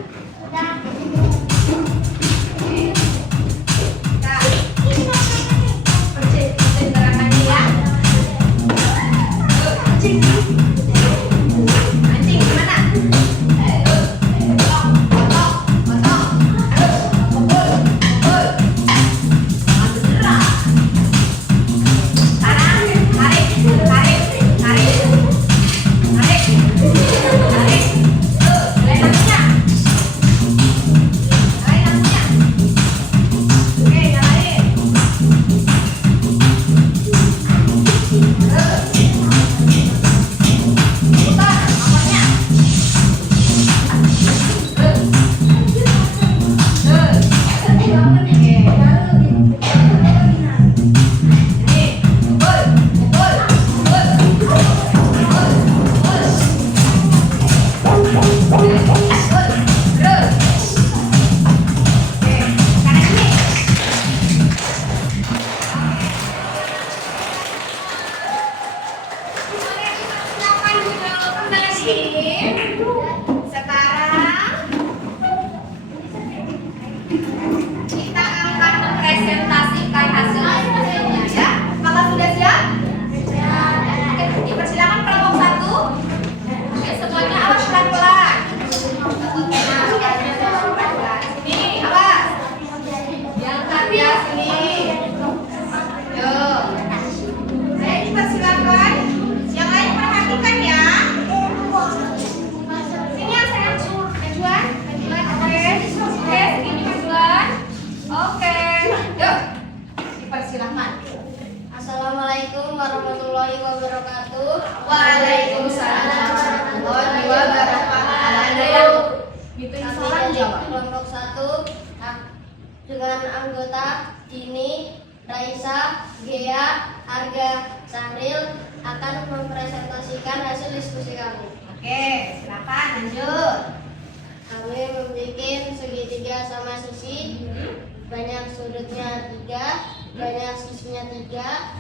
Nadine. Sekarang kita akan mempresentasikan hasil diskusinya ya. Apakah sudah siap? Oke, dipersilakan kelompok 1. Oke, semuanya awas pelan-pelan. Sini, awas. Diangkat ya, sini. Yuk. Saya dipersilakan. Yang lain perhatikan ya. Sini yang saya majuan. Oke. Oke, segini majuan. Oke. Yuk. Dipersilakan. Assalamualaikum warahmatullahi wabarakatuh. Waalaikumsalam warahmatullahi wabarakatuh. Ada yang gituin Kami salam dari jawab. kelompok 1 dengan anggota Dini, Raisa, Gea, Arga, Sahril akan mempresentasikan hasil diskusi kami. Oke, silakan lanjut. Kami membuat segitiga sama sisi, banyak sudutnya 3, banyak sisinya 3,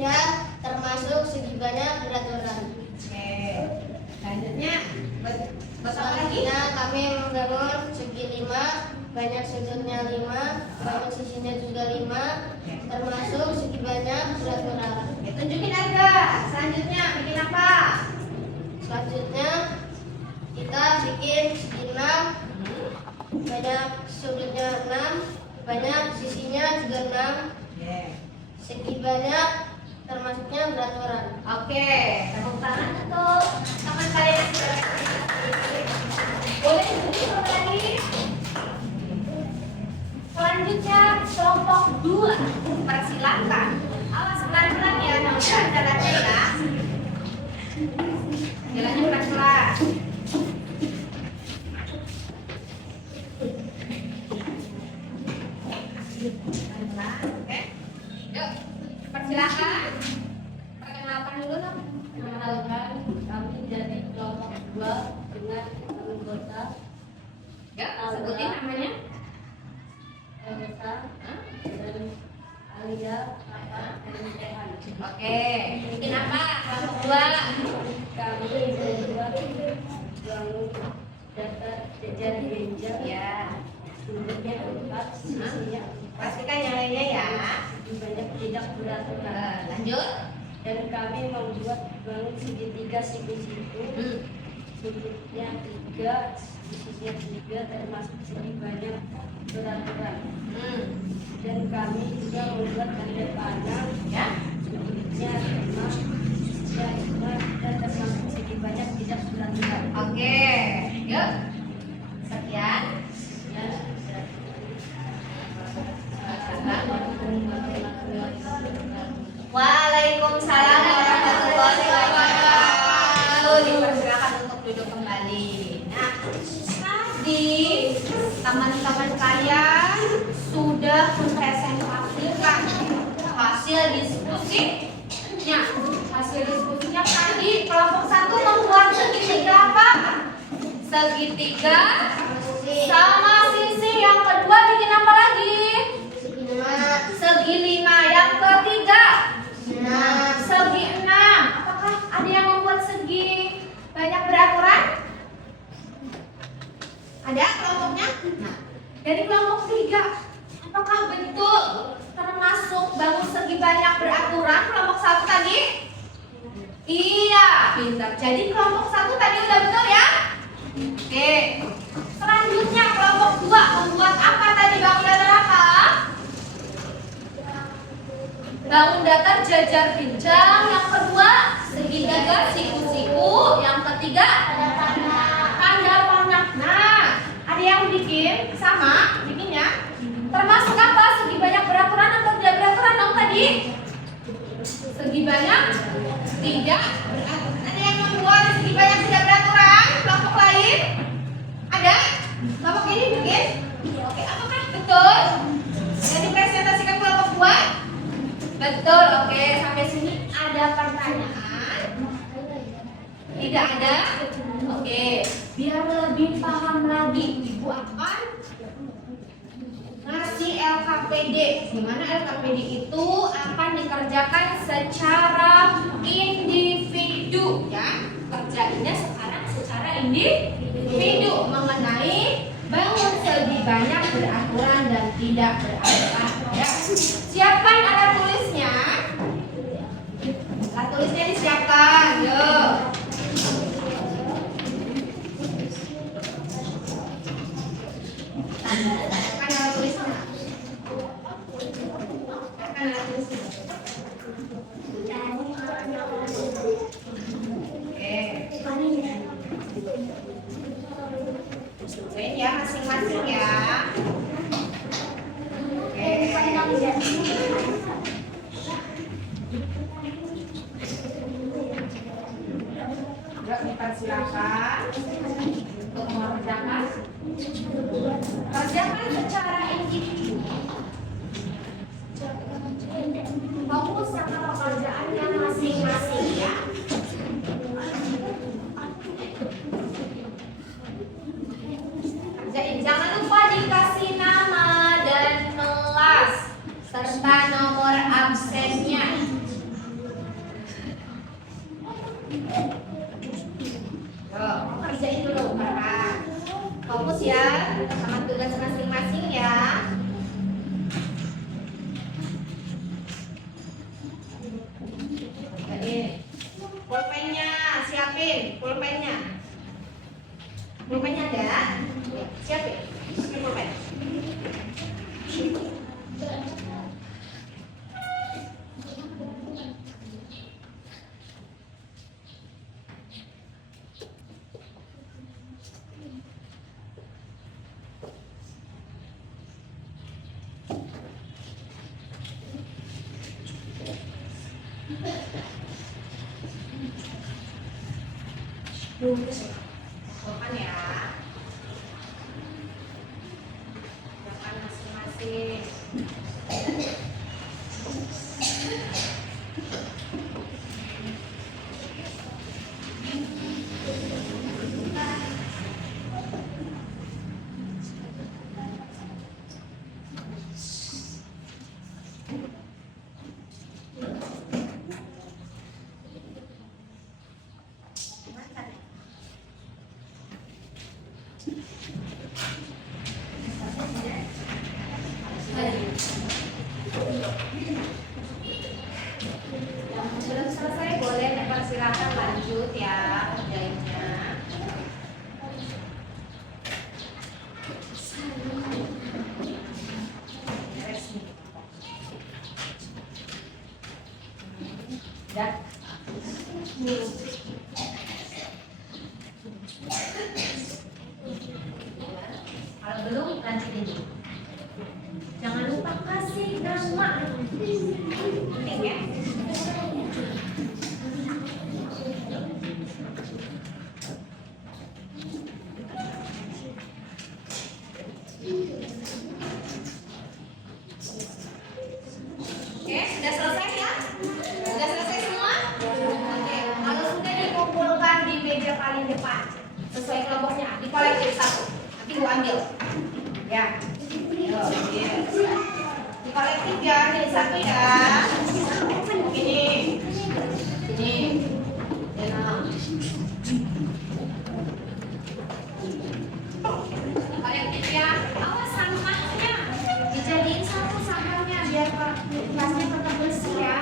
dan termasuk segi banyak beraturan. Oke. Selanjutnya buat apa lagi? Selanjutnya kami membangun segi 5, banyak sudutnya 5, banyak sisinya juga 5, termasuk segi banyak beraturan. Oke, tunjukin Arga. Selanjutnya bikin apa? Selanjutnya kita bikin segi 6, banyak sudutnya 6, banyak sisinya juga 6, Oke. segi banyak termasuknya beraturan. Oke, tepuk tangan untuk teman kalian yang sudah boleh tunjuk apa lagi? Selanjutnya kelompok 2. Persilakan. Awas pelan-pelan ya, nanti ada lagi ya. Jalannya pelan-pelan. Pelan-pelan, oke. Yuk, persilakan. Perkenalkan dulu dong. Perkenalkan, kami dari kelompok 2 dengan anggota Ya, sebutin namanya. Elsa dan Alia, dan Tehan. Oke, bikin apa? Kelompok 2. Kami membuat bangun data jajar jenjang, Ya, sudutnya 4, sisinya 4, pastikan yang lainnya ya. banyak tidak beraturan. Lanjut. Dan kami membuat bangun segitiga siku-siku, Hmm. sudutnya 3, sisinya 3, termasuk segi banyak beraturan. Hmm. Dan kami juga membuat tanda panah, Ya. sudutnya 5, sisinya 5, dan termasuk segi banyak tidak beraturan. Oke, yuk. Sekian. Ya, Waalaikumsalam warahmatullahi wabarakatuh. Dipersilakan untuk duduk kembali. Nah, tadi teman-teman kalian sudah mempresentasikan hasil diskusinya. Hasil diskusinya tadi kelompok 1 membuat segitiga apa? Segitiga sama sisi. Yang kedua bikin apa lagi? segi 5, Segi 5. Yang ketiga 6, segi 6. Apakah ada yang membuat segi banyak beraturan? Ada kelompoknya? Nah, dari kelompok 3, apakah betul termasuk bangun segi banyak beraturan kelompok 1 tadi? Iya, pintar. Jadi kelompok 1 tadi udah betul ya? Oke. Selanjutnya kelompok 2 membuat apa tadi? Bangun datar apa? Bangun datar jajar pinjang. Yang kedua segitiga siku-siku. Yang ketiga tanda panah. Nah, ada yang bikin sama bikinnya? Termasuk apa? Segi banyak beraturan atau tidak beraturan dong tadi? Segi banyak tidak beraturan. Ada yang membuat segi banyak tidak beraturan? Kelompok lain? Ada? Kelompok ini bikin? Oke, apakah betul? Yang dipresentasikan kelompok 2? Betul, oke. Sampai sini ada pertanyaan? Tidak ada? Oke, biar lebih paham lagi, Ibu akan ngasih LKPD. Di mana LKPD itu akan dikerjakan secara individu, ya. Kerjainnya individu mengenai bangun segi banyak beraturan dan tidak beraturan. Ya. Siapkan alat tulisnya. Alat tulisnya disiapkan. Yuk. Siapkan alat tulisnya. Siapkan alat tulisnya. Oke, ya masing-masing ya. Oke. Yuk, dipersilakan untuk mengerjakan secara individu. Fokus sama pekerjaannya masing-masing ya. Jangan lupa dikasih nama dan kelas serta nomor absennya. Yuk, kerjain dulu kakak. Fokus ya sama tugas masing-masing ya. Pulpennya siapin, pulpennya. Pulpennya ada? Siapin. Pulpen. Pulpen ya. Siapkan masing-masing. Yang belum selesai boleh dipersilakan lanjut ya kerjainnya. Dan kalau belum lanjutin dulu. Jangan lupa kasih nama. Penting ya. Oke, sudah selesai ya? Sudah selesai semua? Oke, kalau sudah dikumpulkan di meja paling depan sesuai kelompoknya, dikolektif satu. Nanti gua ambil. Ya. Yes. Di kolektif ya, jadi satu ya. Ini. Ini. Ya. Di kolektif ya. Awas sampahnya. Dijadiin satu sampahnya biar kelasnya tetap bersih ya.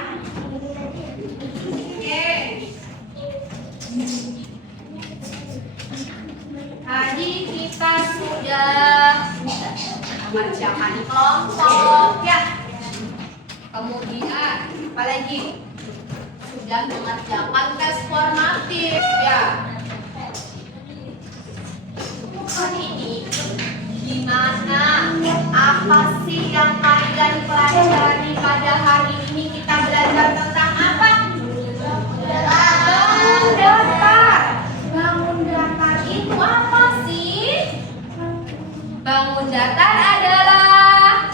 Oke. Tadi kita sudah mengerjakan kelompok ya. Kemudian apalagi sudah mengerjakan tes formatif ya. Hari ini gimana? Apa sih yang kalian pelajari pada hari ini? Kita belajar tentang apa? Bangun datar. Bangun datar itu apa sih? Bangun datar adalah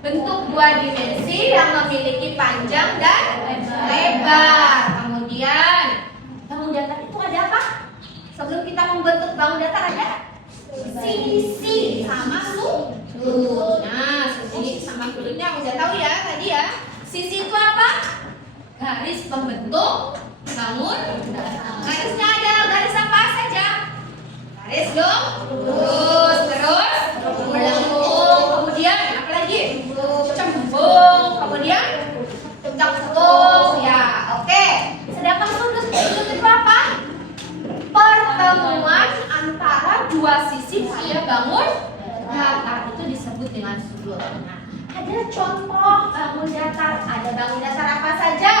bentuk dua dimensi yang memiliki panjang dan lebar. Kemudian bangun datar itu ada apa? Sebelum kita membentuk bangun datar ada sisi sama sudut. Nah, sisi sama sudutnya udah tahu ya tadi ya. Sisi itu apa? Garis pembentuk bangun datar. Garisnya ada garis apa saja? Garis lurus. Terus melengkung. Kemudian apa lagi? Cembung. Kemudian cekung. Ya, oke. Sedangkan sudut itu apa? Pertemuan antara dua sisi pada bangun datar itu disebut dengan sudut. Nah, ada contoh bangun datar. Ada bangun datar apa saja?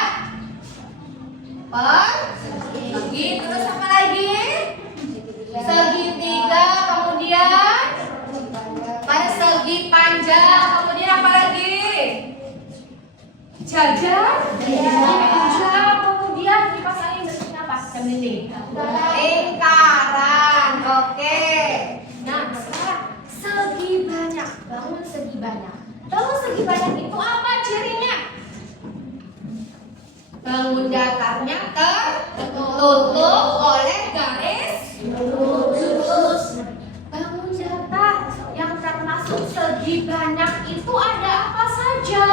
Persegi. Terus apa lagi? Segitiga. Kemudian persegi panjang. Kemudian apa lagi? Jajar. Panjang. Kemudian dipasangin bentuknya apa? Lingkaran. Oke. Nah, sekarang segi banyak. Bangun segi banyak. Bangun segi banyak itu apa cirinya? Bangun datarnya tertutup oleh garis lurus. Bangun datar yang termasuk segi banyak itu ada apa saja?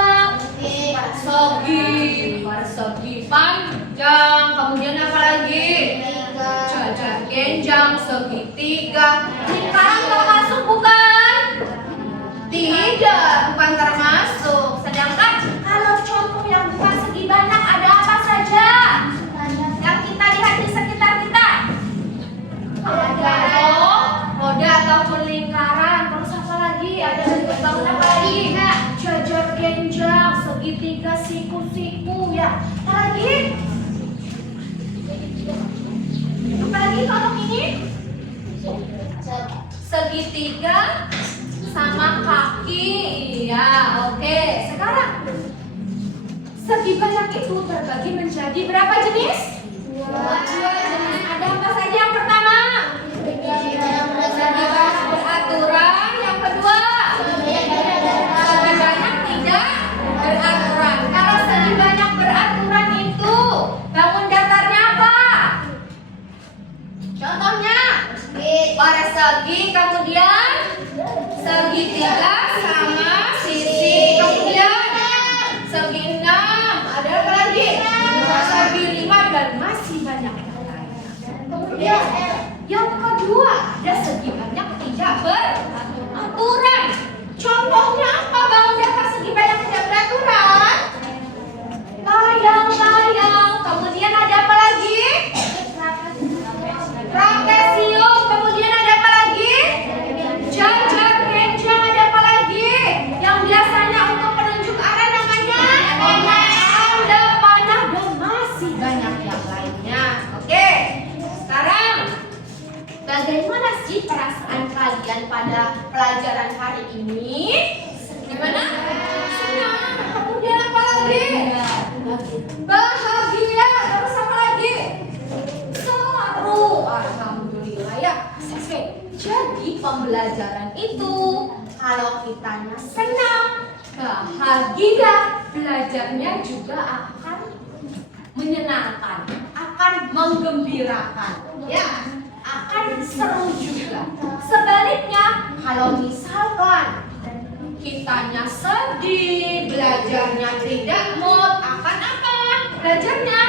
Persegi panjang. Kemudian apa lagi? Jajar genjang, segitiga. Lingkaran termasuk bukan? Tidak, bukan termasuk. Sedangkan kalau contoh yang bukan segi banyak ada apa saja? Yang kita lihat di sekitar kita. Ada roda ataupun lingkaran. Terus apa lagi? Ada bangun apa lagi? Jajar genjang, segitiga, siku-siku ya. Apa lagi? Apa lagi kalau ini? Segitiga sama kaki. Iya, oke. Sekarang segi banyak itu terbagi menjadi berapa jenis? Dua jenis. Ada apa saja? Yang pertama, segi banyak beraturan. Yang kedua, segi banyak tidak beraturan. Kalau segi banyak beraturan itu bangun datarnya apa? Contohnya persegi, kemudian segitiga sama sisi, kemudian segi 6, ada apa lagi? Segi 5 dan masih banyak yang lainnya. Kemudian yang kedua ada segi banyak tidak beraturan. Contohnya apa bangun datar segi banyak tidak beraturan? Layang-layang. Kemudian ada apa lagi? Trapesium. Kemudian ada apa lagi? Jajar genjang. Ada apa lagi? Yang biasanya untuk penunjuk arah namanya ada panah dan masih banyak yang lainnya. Oke. Sekarang bagaimana sih perasaan kalian pada pelajaran hari ini? Gimana? Senang. Kemudian apa lagi? Bahagia. Terus apa lagi? Seru. Alhamdulillah ya. Oke. Jadi pembelajaran itu kalau kitanya senang, bahagia, belajarnya juga akan menyenangkan, akan menggembirakan, ya, akan seru juga. Sebaliknya, kalau misalkan kitanya sedih, belajarnya tidak mood, akan apa? Belajarnya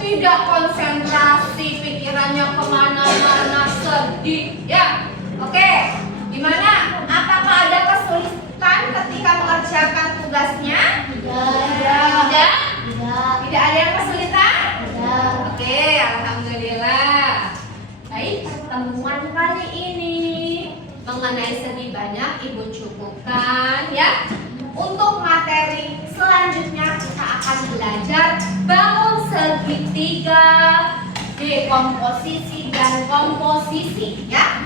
tidak konsentrasi, pikirannya kemana-mana, sedih, ya. Oke, gimana? Apakah ada kesulitan ketika mengerjakan tugasnya? Tidak. Tidak ada yang kesulitan? Oke, alhamdulillah. Baik, pertemuan kali ini mengenai segi banyak Ibu cukupkan ya. Untuk materi selanjutnya kita akan belajar bangun segitiga, dekomposisi dan komposisi ya.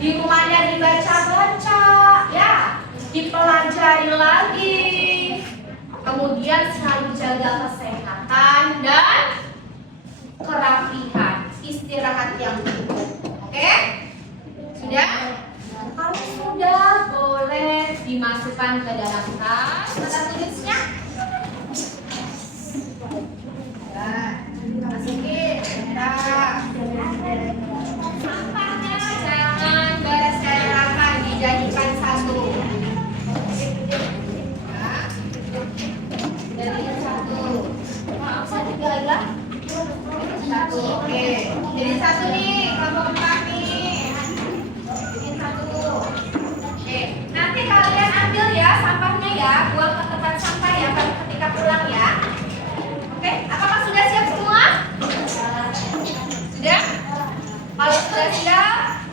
Di rumahnya dibaca-baca ya, dipelajari lagi. Kemudian selalu jaga kesehatan dan kerapihan, istirahat yang cukup. Oke? Sudah? Kalau sudah, boleh dimasukkan ke dalam tas tanda tulisnya. Nah, masukin. Nah, sampahnya jangan berserakan, dijadikan satu. Nah, jadikan satu. Maaf, saya tiga lagi. Satu, oke. Jadi satu nih, kelompok 4 nih. pulang ya. Oke, apakah sudah siap semua? Sudah? Kalau sudah siap,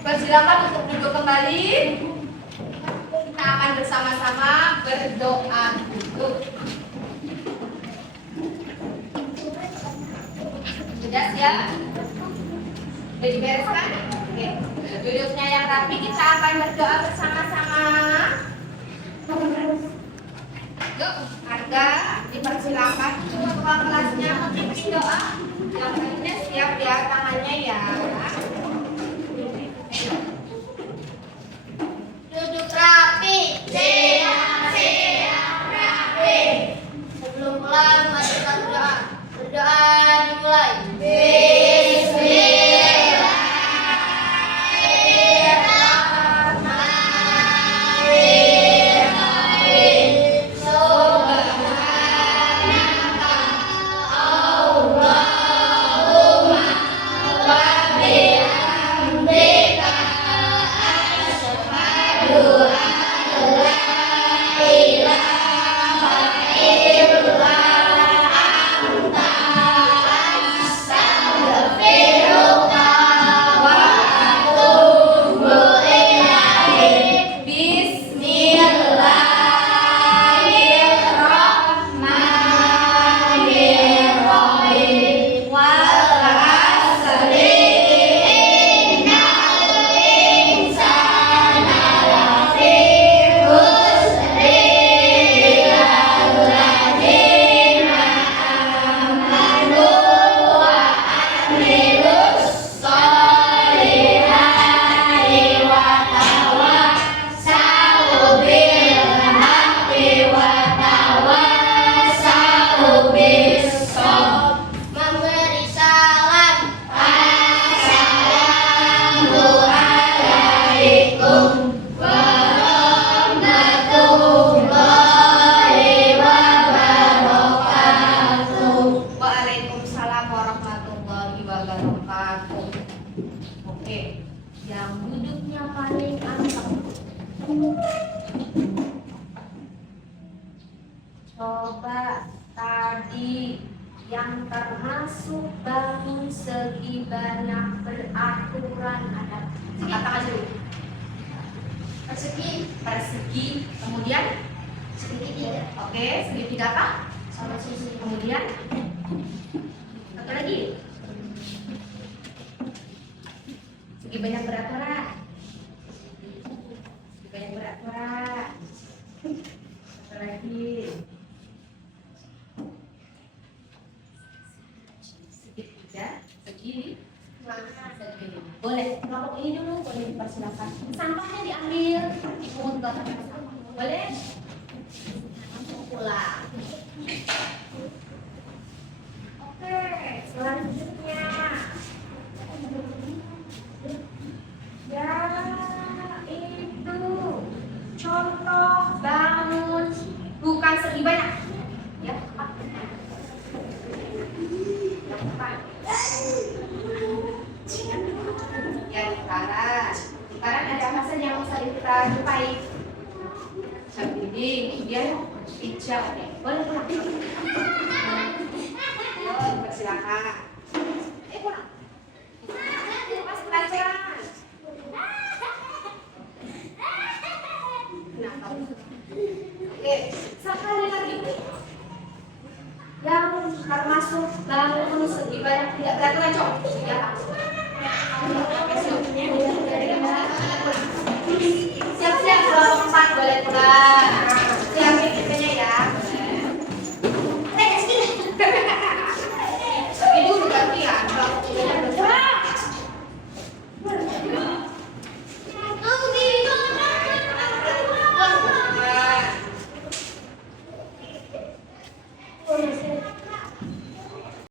persilakan untuk duduk kembali. Kita akan bersama-sama berdoa dulu. Sudah siap? Sudah dibereskan? Oke. Duduknya yang rapi, kita akan berdoa bersama-sama. Yuk, harga dipersilakan ketua kelasnya memimpin doa. Yang lainnya siap ya tangannya ya. Duduk rapi. Siap, rapi. Sebelum mulai, mari kita berdoa. Berdoa dimulai. Memberi salam. Assalamualaikum warahmatullahi wabarakatuh. Waalaikumsalam warahmatullahi wabarakatuh. Oke, yang duduknya paling anteng. Coba tadi yang termasuk bangun segi banyak beraturan ada. Katakan dulu. Persegi, kemudian Segitiga. oke, segitiga apa? Sama sisi. Kemudian satu lagi. Segi banyak beraturan. Segi banyak beraturan. Satu lagi. Segitiga, segi. Segi. Boleh, kelompok ini dulu boleh dipersilakan. Sampahnya diambil, dipungut ke tempat sampah. Boleh? Langsung pulang. Oke, selanjutnya. Ya, itu contoh bangun bukan segi banyak. Ya, tepat. Yang tepat. Ya, sekarang ada apa saja yang bisa kita jumpai? Sabidi, kemudian hijau. Boleh pulang. Persilakan. Pulang. Mas pelajaran. Nah, oke, sekali lagi. Yang termasuk bangun segi banyak tidak beraturan, cok. Ya, Pak. Siap-siap kelompok 4 boleh pulang.